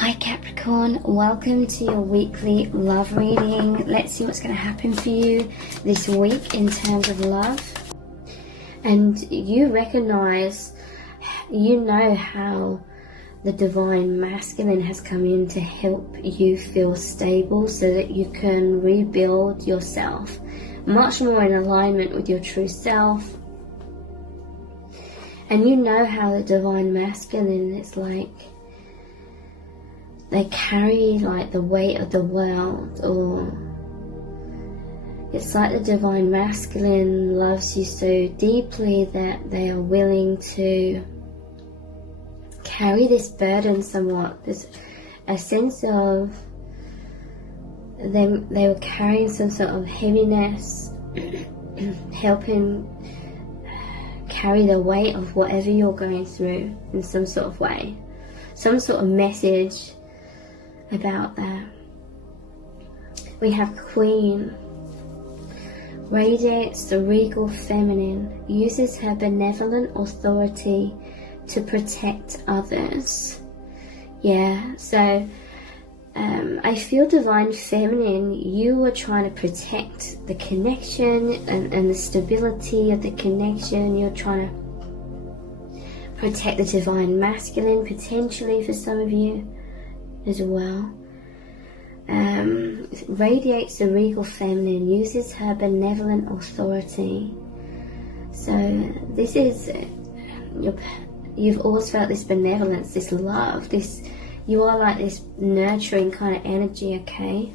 Hi Capricorn, welcome to your weekly love reading. Let's see what's going to happen for you this week in terms of love. And you recognize, you know how the divine masculine has come in to help you feel stable so that you can rebuild yourself much more in alignment with your true self. And you know how the divine masculine is like, they carry like the weight of the world, or it's like the divine masculine loves you so deeply that they are willing to carry this burden somewhat. There's a sense of them, they were carrying some sort of heaviness, helping carry the weight of whatever you're going through in some sort of way, some sort of message about that. We have Queen, radiates the regal feminine, uses her benevolent authority to protect others. Yeah, so I feel divine feminine, you are trying to protect the connection and the stability of the connection. You're trying to protect the divine masculine, potentially for some of you as well. Radiates the regal feminine, uses her benevolent authority. So this is, you've always felt this benevolence, this love, this, you are like this nurturing kind of energy, okay?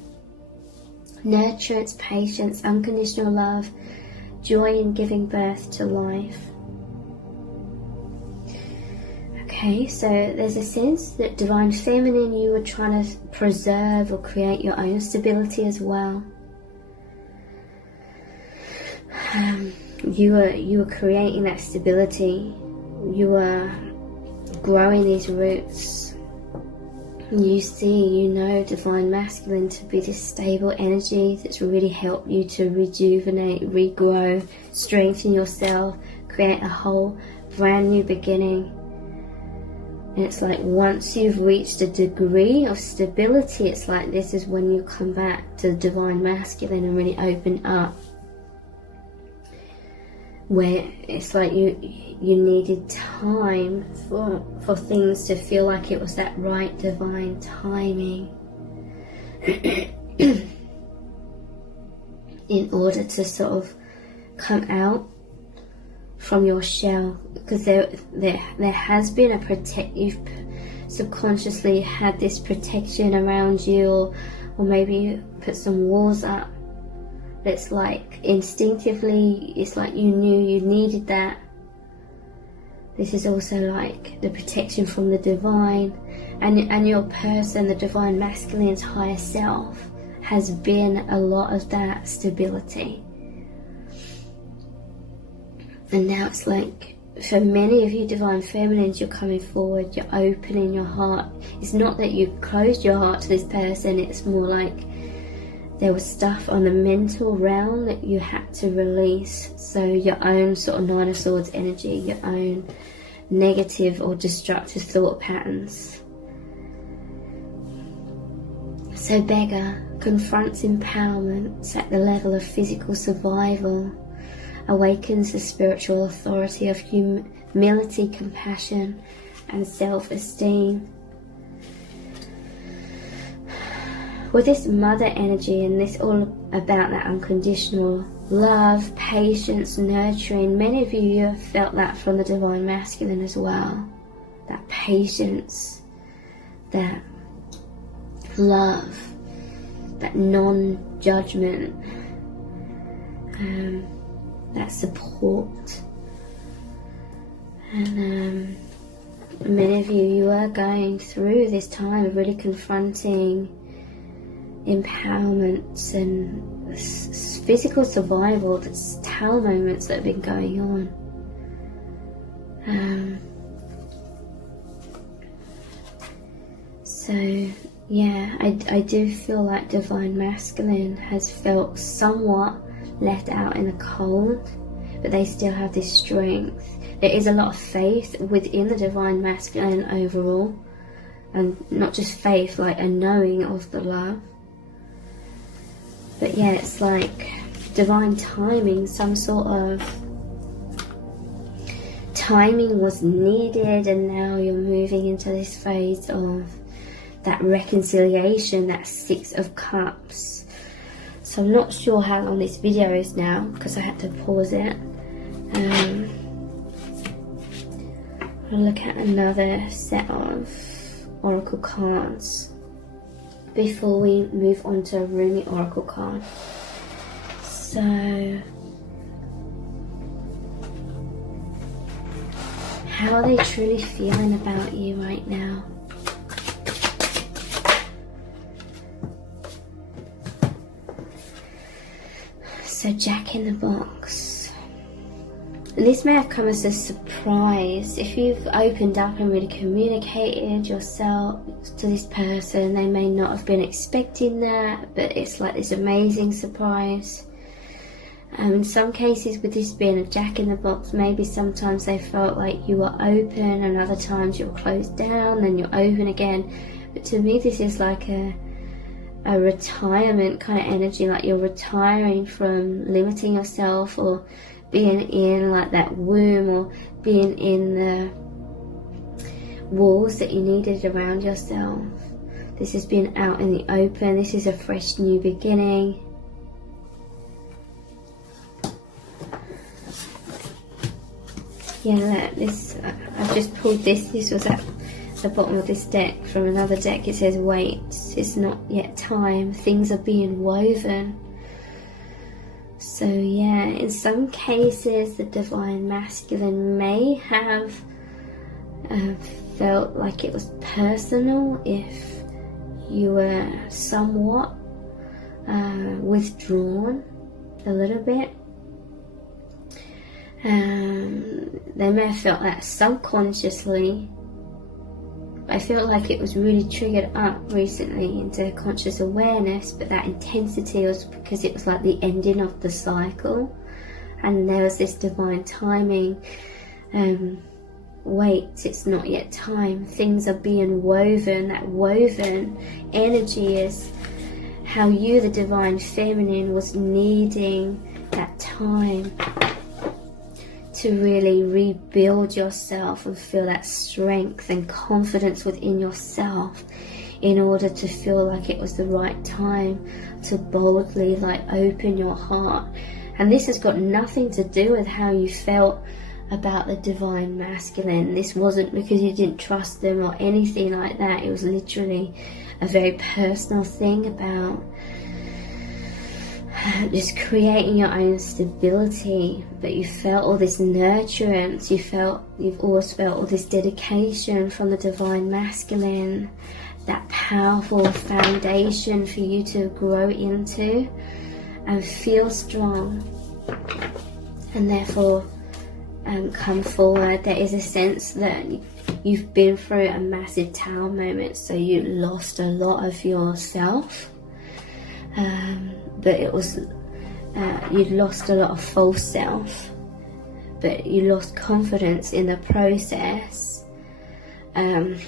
Nurturance, patience, unconditional love, joy in giving birth to life. Okay, so there's a sense that divine feminine, you were trying to preserve or create your own stability as well. You were creating that stability. You were growing these roots. You see, you know divine masculine to be this stable energy that's really helped you to rejuvenate, regrow, strengthen yourself, create a whole brand new beginning. And it's like once you've reached a degree of stability, it's like this is when you come back to the divine masculine and really open up. Where it's like you needed time for things to feel like it was that right divine timing in order to sort of come out from your shell, because there has been a you've subconsciously had this protection around you, or maybe you put some walls up. It's like instinctively, it's like you knew you needed that. This is also like the protection from the divine, and your person, the divine masculine's higher self, has been a lot of that stability. And now it's like, for many of you divine feminines, you're coming forward, you're opening your heart. It's not that you closed your heart to this person, it's more like there was stuff on the mental realm that you had to release. So your own sort of Nine of Swords energy, your own negative or destructive thought patterns. So Beggar confronts empowerment at the level of physical survival, awakens the spiritual authority of humility, compassion, and self-esteem. With this mother energy, and this all about that unconditional love, patience, nurturing, many of you have felt that from the divine masculine as well. That patience, that love, that non-judgment, that support. And many of you are going through this time of really confronting empowerments and physical survival, that's tower moments that have been going on. So yeah, I do feel like divine masculine has felt somewhat left out in the cold, but they still have this strength. There is a lot of faith within the divine masculine overall. and not just faith, like a knowing of the love. But yeah, it's like divine timing, some sort of timing was needed, and now you're moving into this phase of that reconciliation, that Six of Cups. So I'm not sure how long this video is now because I had to pause it. I'll look at another set of oracle cards before we move on to a Rumi oracle card. So how are they truly feeling about you right now? So Jack in the Box. And this may have come as a surprise. If you've opened up and really communicated yourself to this person, they may not have been expecting that, but it's like this amazing surprise. In some cases, with this being a Jack in the Box, maybe sometimes they felt like you were open and other times you're closed down, then you're open again. But to me, this is like a retirement kind of energy, like you're retiring from limiting yourself or being in like that womb or being in the walls that you needed around yourself. This has been out in the open. This is a fresh new beginning. Yeah, this, I've just pulled this. This was at the bottom of this deck from another deck. It says wait, it's not yet time. Things are being woven. So yeah, in some cases the divine masculine may have felt like it was personal if you were somewhat withdrawn a little bit. They may have felt that subconsciously. I feel like it was really triggered up recently into conscious awareness, but that intensity was because it was like the ending of the cycle, and there was this divine timing. Wait, it's not yet time. Things are being woven. That woven energy is how you, the divine feminine, was needing that time to really rebuild yourself and feel that strength and confidence within yourself in order to feel like it was the right time to boldly like open your heart. And this has got nothing to do with how you felt about the divine masculine. This wasn't because you didn't trust them or anything like that. It was literally a very personal thing about just creating your own stability. But you felt all this nurturance, you've always felt all this dedication from the divine masculine, that powerful foundation for you to grow into and feel strong, and therefore come forward. There is a sense that you've been through a massive tower moment, so you lost a lot of yourself. But it was, you'd lost a lot of false self, but you lost confidence in the process. But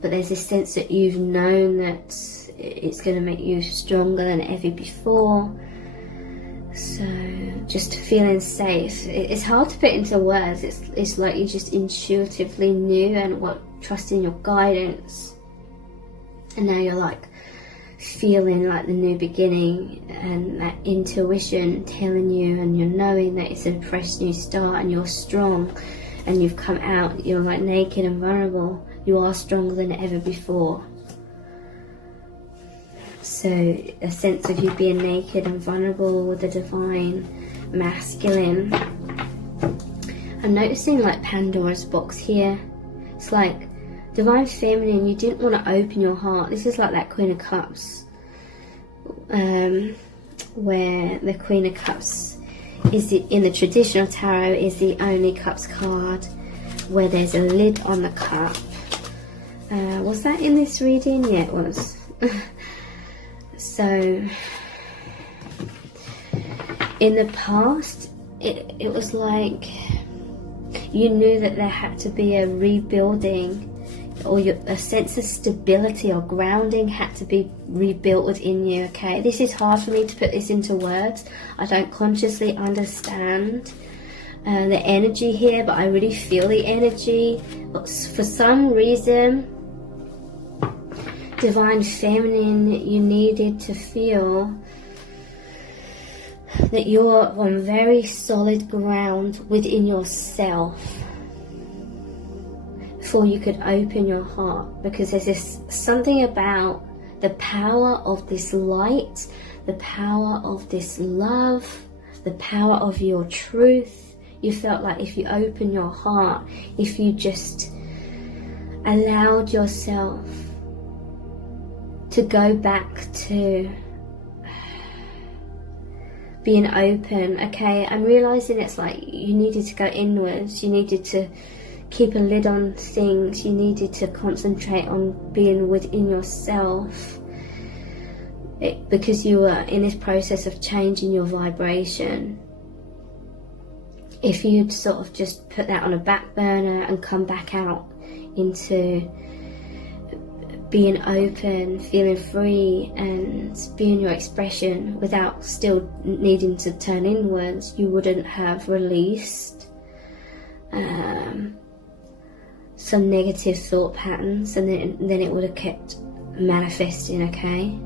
there's this sense that you've known that it's going to make you stronger than ever before. So just feeling safe. It's hard to put into words. It's like you just intuitively knew and trusting your guidance. And now you're like feeling like the new beginning, and that intuition telling you, and you're knowing that it's a fresh new start, and you're strong, and you've come out, you're like naked and vulnerable. You are stronger than ever before. So a sense of you being naked and vulnerable with the divine masculine. I'm noticing like Pandora's box here. It's like divine feminine, you didn't want to open your heart. This is like that Queen of Cups, where the Queen of Cups is in the traditional tarot is the only cups card where there's a lid on the cup. Was that in this reading? Yeah, it was. So in the past, it was like you knew that there had to be a rebuilding or a sense of stability or grounding had to be rebuilt within you, okay? This is hard for me to put this into words. I don't consciously understand the energy here, but I really feel the energy. But for some reason, Divine Feminine, you needed to feel that you're on very solid ground within yourself before you could open your heart, because there's this something about the power of this light, the power of this love, the power of your truth. You felt like if you open your heart, if you just allowed yourself to go back to being open, okay? I'm realizing it's like you needed to go inwards, you needed to keep a lid on things, you needed to concentrate on being within yourself, because you were in this process of changing your vibration. If you'd sort of just put that on a back burner and come back out into being open, feeling free, and being your expression without still needing to turn inwards, you wouldn't have released some negative thought patterns, and then it would have kept manifesting, okay?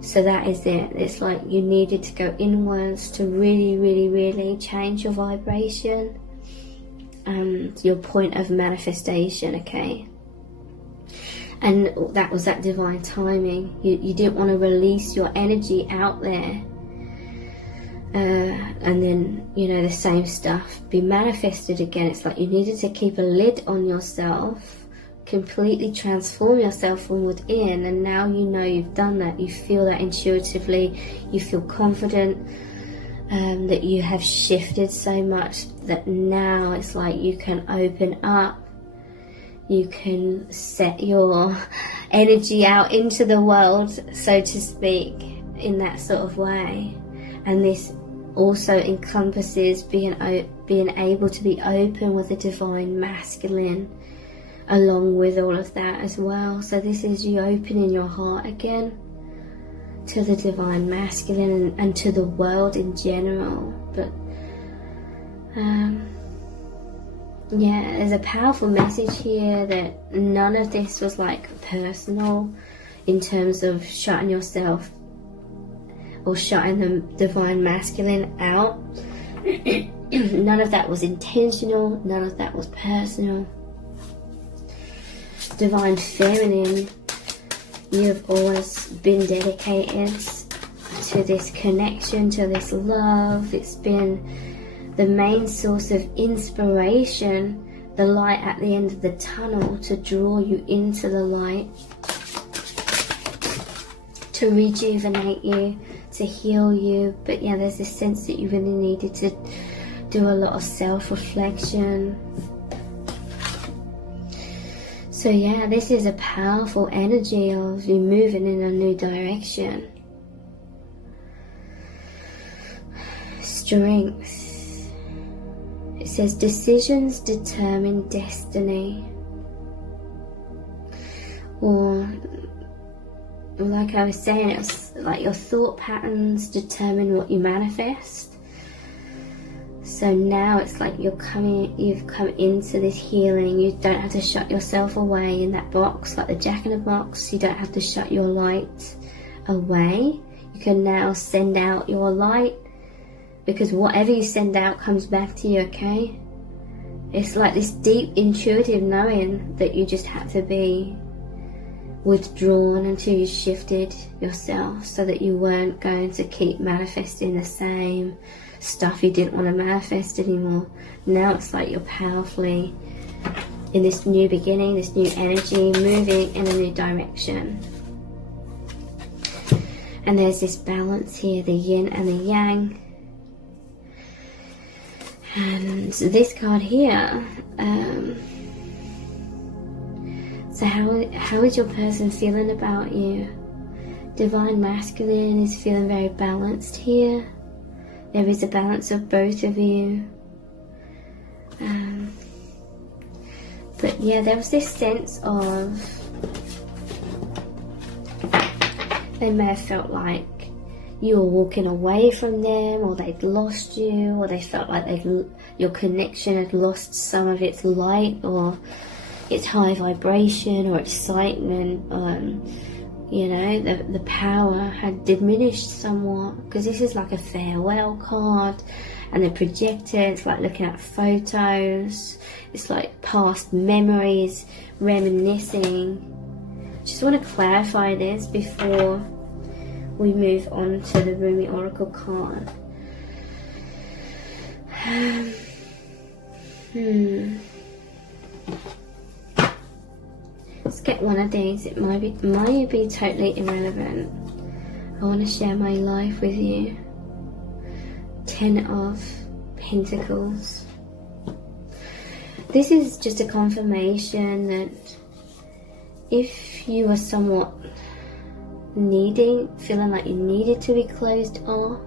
So that is it. It's like you needed to go inwards to really, really, really change your vibration and your point of manifestation, okay? And that was that divine timing. You didn't want to release your energy out there and then, you know, the same stuff be manifested again. It's like you needed to keep a lid on yourself, completely transform yourself from within, and now you know you've done that. You feel that intuitively, you feel confident that you have shifted so much that now it's like you can open up, you can set your energy out into the world, so to speak, in that sort of way. And this also encompasses being able to be open with the divine masculine along with all of that as well. So this is you opening your heart again to the divine masculine and to the world in general. But yeah, there's a powerful message here that none of this was like personal in terms of shutting yourself or shutting the divine masculine out. None of that was intentional, none of that was personal. Divine Feminine, you've always been dedicated to this connection, to this love. It's been the main source of inspiration, the light at the end of the tunnel to draw you into the light, to rejuvenate you, to heal you. But yeah, there's this sense that you really needed to do a lot of self-reflection. So yeah, this is a powerful energy of you moving in a new direction. Strength. It says decisions determine destiny. Or like I was saying, it's like your thought patterns determine what you manifest. So now it's like you've come into this healing. You don't have to shut yourself away in that box, like the Jack in the Box. You don't have to shut your light away. You can now send out your light, because whatever you send out comes back to you, okay? It's like this deep intuitive knowing that you just had to be withdrawn until you shifted yourself, so that you weren't going to keep manifesting the same stuff you didn't want to manifest anymore. Now it's like you're powerfully in this new beginning, this new energy, moving in a new direction. And there's this balance here, the yin and the yang. And this card here, so how is your person feeling about you? Divine Masculine is feeling very balanced here. There is a balance of both of you. But yeah, there was this sense of, they may have felt like you were walking away from them, or they'd lost you, or they felt like your connection had lost some of its light or its high vibration or excitement. You know, the power had diminished somewhat, because this is like a farewell card, and the projector, it's like looking at photos, it's like past memories, reminiscing. Just want to clarify this before we move on to the Rumi Oracle card. Let's get one of these. It might be totally irrelevant. I want to share my life with you. 10 of Pentacles. This is just a confirmation that if you were somewhat feeling like you needed to be closed off,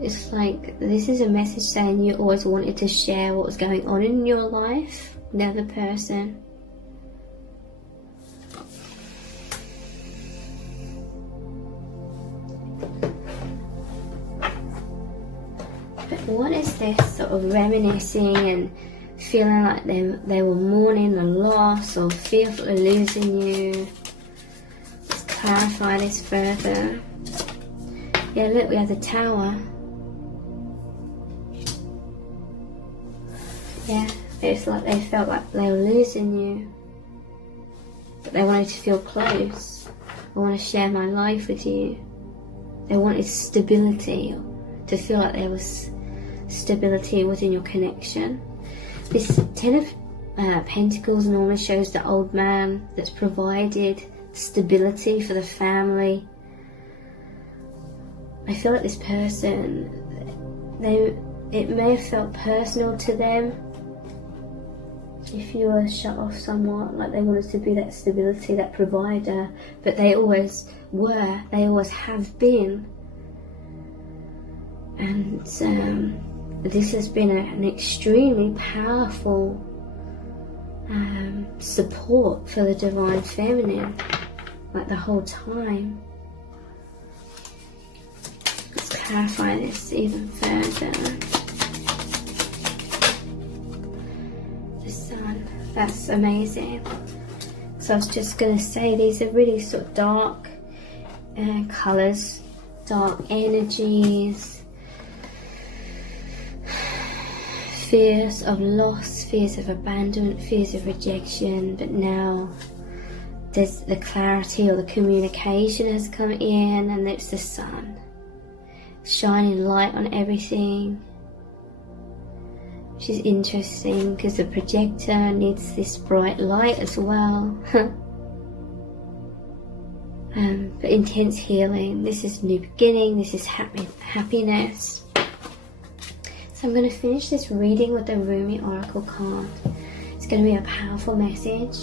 it's like this is a message saying you always wanted to share what was going on in your life with the other person. But what is this sort of reminiscing and feeling like they were mourning the loss or fearful of losing you? Let's clarify this further. Yeah, look, we have the Tower. Yeah, it's like they felt like they were losing you, but they wanted to feel close. I want to share my life with you. They wanted stability, to feel like there was stability within your connection. This 10 of Pentacles normally shows the old man that's provided stability for the family. I feel like this person, it may have felt personal to them if you were shut off somewhat, like they wanted to be that stability, that provider, but they always were, they always have been. And this has been an extremely powerful support for the Divine Feminine, like the whole time. Let's clarify this even further. The Sun, that's amazing. So I was just going to say, these are really sort of dark colours, dark energies, fears of loss, fears of abandonment, fears of rejection, but now there's the clarity or the communication has come in, and it's the Sun shining light on everything, which is interesting because the projector needs this bright light as well. But intense healing, this is new beginning, this is happiness. So I'm going to finish this reading with the Rumi Oracle card. It's going to be a powerful message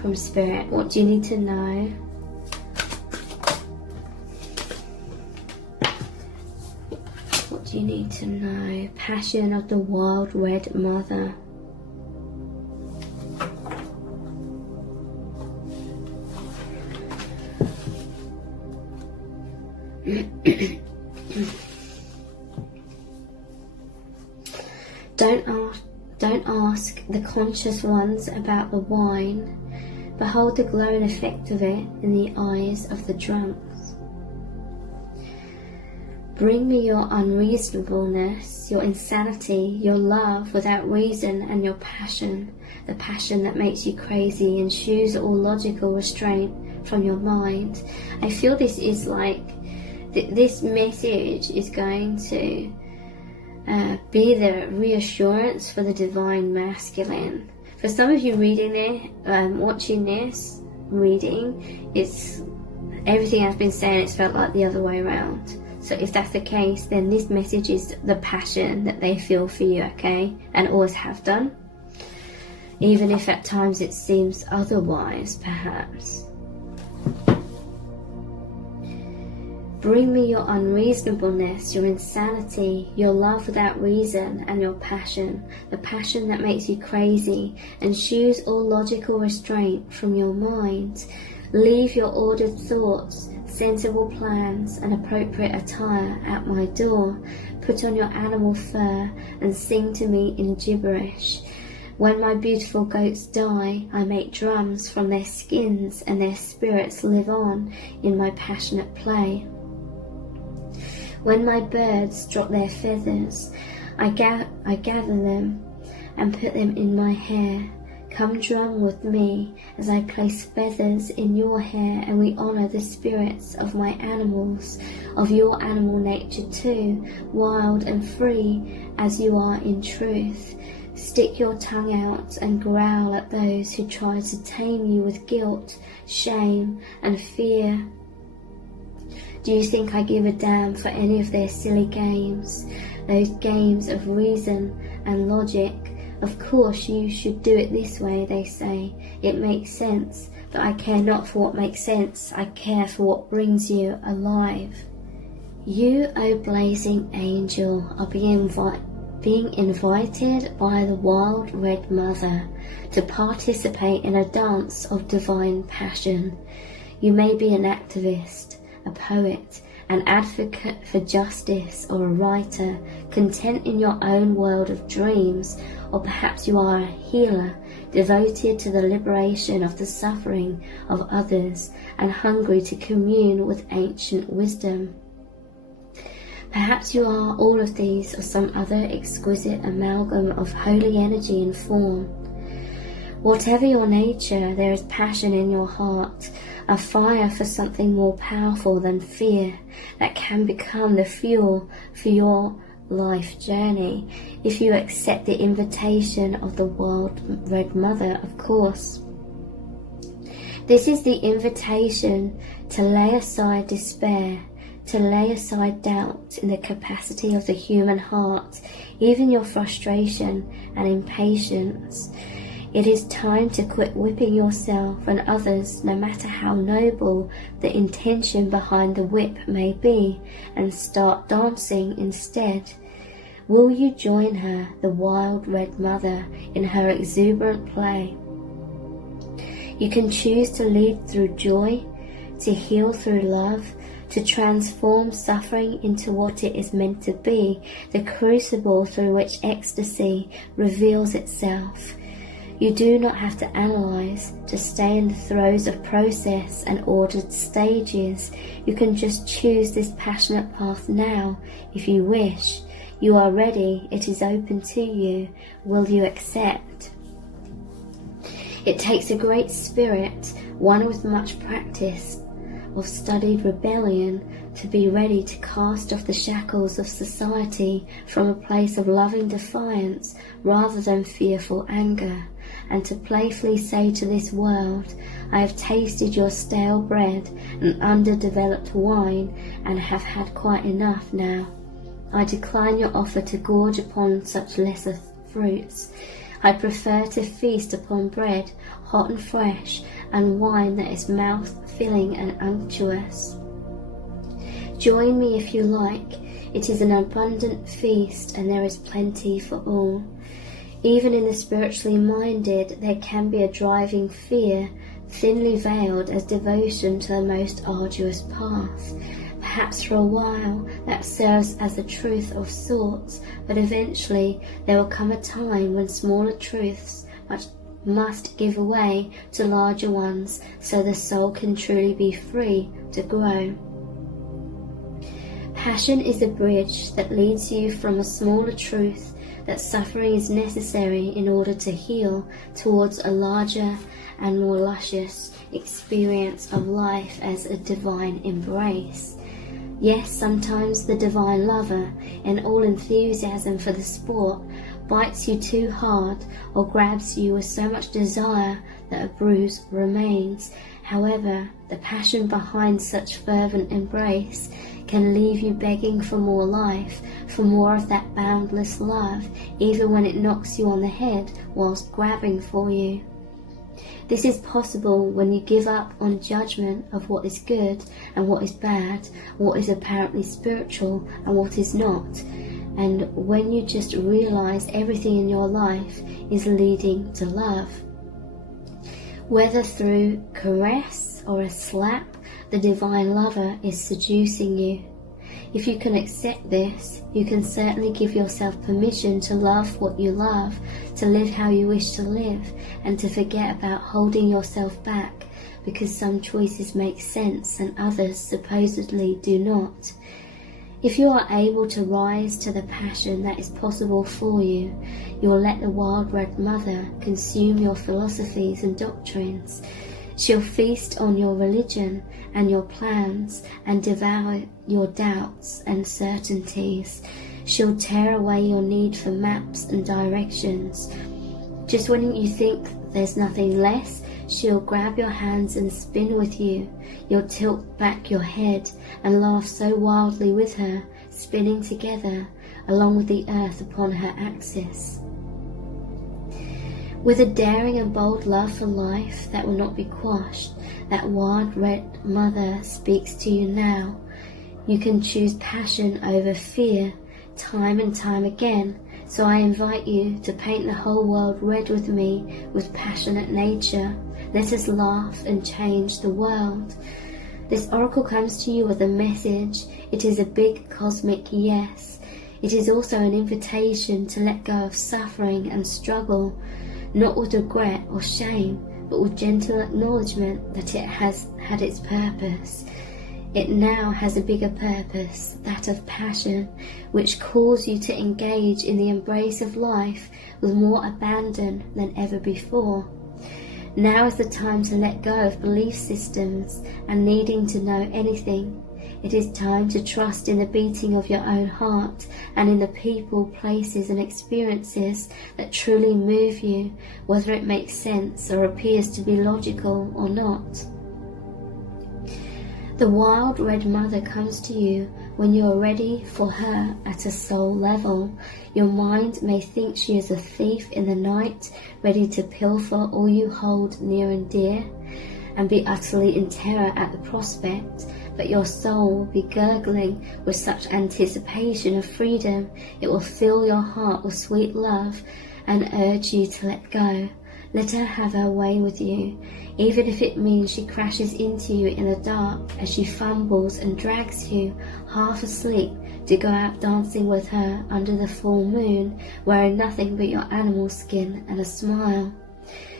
from Spirit. What do you need to know? What do you need to know? Passion of the Wild Red Mother. Don't ask the conscious ones about the wine. Behold the glowing effect of it in the eyes of the drunks. Bring me your unreasonableness, your insanity, your love without reason, and your passion, the passion that makes you crazy and shews all logical restraint from your mind. I feel this is like, this message is going to be the reassurance for the Divine Masculine. For some of you reading this, watching this reading, it's everything I've been saying, it's felt like the other way around. So if that's the case, then this message is the passion that they feel for you, okay? And always have done. Even if at times it seems otherwise, perhaps. Bring me your unreasonableness, your insanity, your love without reason, and your passion, the passion that makes you crazy, and choose all logical restraint from your mind. Leave your ordered thoughts, sensible plans, and appropriate attire at my door. Put on your animal fur and sing to me in gibberish. When my beautiful goats die, I make drums from their skins, and their spirits live on in my passionate play. When my birds drop their feathers, I gather them and put them in my hair. Come drum with me as I place feathers in your hair, and we honour the spirits of my animals, of your animal nature too, wild and free as you are in truth. Stick your tongue out and growl at those who try to tame you with guilt, shame, and fear. Do you think I give a damn for any of their silly games? Those games of reason and logic. Of course you should do it this way, they say. It makes sense, but I care not for what makes sense. I care for what brings you alive. You, O blazing angel, are being invited by the wild red mother to participate in a dance of divine passion. You may be an activist, a poet, an advocate for justice, or a writer, content in your own world of dreams, or perhaps you are a healer, devoted to the liberation of the suffering of others, and hungry to commune with ancient wisdom. Perhaps you are all of these, or some other exquisite amalgam of holy energy and form. Whatever your nature, there is passion in your heart, a fire for something more powerful than fear, that can become the fuel for your life journey, if you accept the invitation of the wild red mother, of course. This is the invitation to lay aside despair, to lay aside doubt in the capacity of the human heart, even your frustration and impatience. It is time to quit whipping yourself and others, no matter how noble the intention behind the whip may be, and start dancing instead. Will you join her, the wild red mother, in her exuberant play? You can choose to lead through joy, to heal through love, to transform suffering into what it is meant to be, the crucible through which ecstasy reveals itself. You do not have to analyze, to stay in the throes of process and ordered stages. You can just choose this passionate path now, if you wish. You are ready, it is open to you. Will you accept? It takes a great spirit, one with much practice of studied rebellion, to be ready to cast off the shackles of society from a place of loving defiance rather than fearful anger, and to playfully say to this world, I have tasted your stale bread and underdeveloped wine, and have had quite enough now. I decline your offer to gorge upon such lesser fruits. I prefer to feast upon bread, hot and fresh, and wine that is mouth-filling and unctuous. Join me if you like. It is an abundant feast, and there is plenty for all. Even in the spiritually minded, there can be a driving fear, thinly veiled as devotion to the most arduous path. Perhaps for a while that serves as a truth of sorts, but eventually there will come a time when smaller truths must give way to larger ones, so the soul can truly be free to grow. Passion is a bridge that leads you from a smaller truth that suffering is necessary in order to heal, towards a larger and more luscious experience of life as a divine embrace. Yes, sometimes the divine lover, in all enthusiasm for the sport, bites you too hard or grabs you with so much desire that a bruise remains. However, the passion behind such fervent embrace can leave you begging for more life, for more of that boundless love, even when it knocks you on the head whilst grabbing for you. This is possible when you give up on judgment of what is good and what is bad, what is apparently spiritual and what is not, and when you just realize everything in your life is leading to love. Whether through caress or a slap, the divine lover is seducing you. If you can accept this, you can certainly give yourself permission to love what you love, to live how you wish to live, and to forget about holding yourself back because some choices make sense and others supposedly do not. If you are able to rise to the passion that is possible for you, you will let the wild red mother consume your philosophies and doctrines. She'll feast on your religion and your plans and devour your doubts and certainties. She'll tear away your need for maps and directions. Just when you think there's nothing less, she'll grab your hands and spin with you. You'll tilt back your head and laugh so wildly with her, spinning together along with the earth upon her axis. With a daring and bold love for life that will not be quashed, that wild red mother speaks to you now. You can choose passion over fear time and time again, so I invite you to paint the whole world red with me with passionate nature. Let us laugh and change the world. This oracle comes to you with a message. It is a big cosmic yes. It is also an invitation to let go of suffering and struggle, not with regret or shame, but with gentle acknowledgement that it has had its purpose. It now has a bigger purpose, that of passion, which calls you to engage in the embrace of life with more abandon than ever before. Now is the time to let go of belief systems and needing to know anything. It is time to trust in the beating of your own heart and in the people, places and experiences that truly move you, whether it makes sense or appears to be logical or not. The wild red mother comes to you when you are ready for her at a soul level. Your mind may think she is a thief in the night, ready to pilfer all you hold near and dear, and be utterly in terror at the prospect. But your soul will be gurgling with such anticipation of freedom, it will fill your heart with sweet love and urge you to let go. Let her have her way with you, even if it means she crashes into you in the dark as she fumbles and drags you, half asleep, to go out dancing with her under the full moon, wearing nothing but your animal skin and a smile.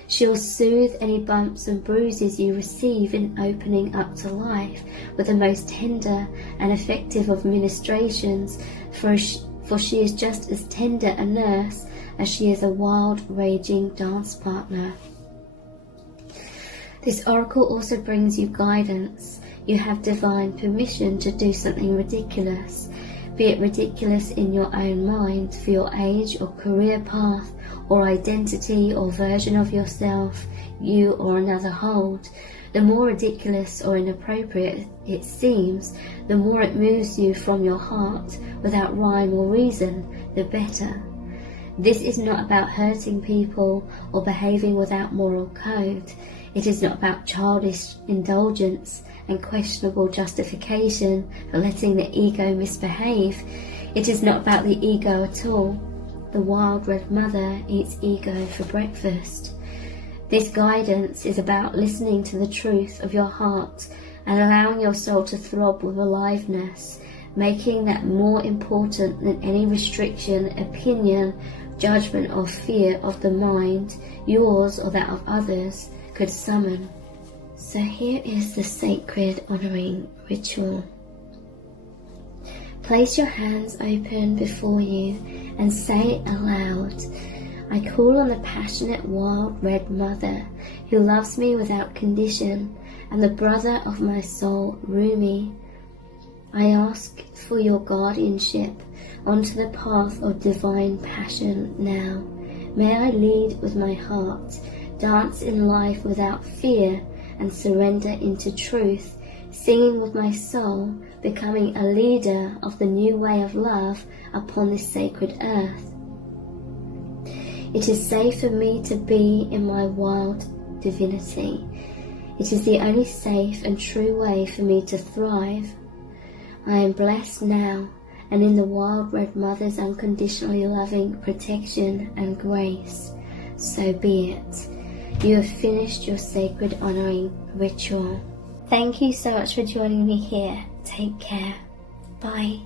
She will soothe any bumps and bruises you receive in opening up to life with the most tender and effective of ministrations, for she is just as tender a nurse as she is a wild, raging dance partner. This oracle also brings you guidance. You have divine permission to do something ridiculous, be it ridiculous in your own mind for your age or career path, or identity or version of yourself you or another hold. The more ridiculous or inappropriate it seems, the more it moves you from your heart without rhyme or reason, the better. This is not about hurting people or behaving without moral code. It is not about childish indulgence and questionable justification for letting the ego misbehave. It is not about the ego at all. The wild red mother eats ego for breakfast. This guidance is about listening to the truth of your heart and allowing your soul to throb with aliveness, making that more important than any restriction, opinion, judgment or fear of the mind, yours or that of others, could summon. So here is the sacred honouring ritual. Place your hands open before you and say aloud, I call on the passionate wild red mother who loves me without condition and the brother of my soul, Rumi. I ask for your guardianship onto the path of divine passion now. May I lead with my heart, dance in life without fear and surrender into truth, singing with my soul, becoming a leader of the new way of love upon this sacred earth. It is safe for me to be in my wild divinity. It is the only safe and true way for me to thrive. I am blessed now and in the Wild Red Mother's unconditionally loving protection and grace. So be it. You have finished your sacred honoring ritual. Thank you so much for joining me here. Take care. Bye.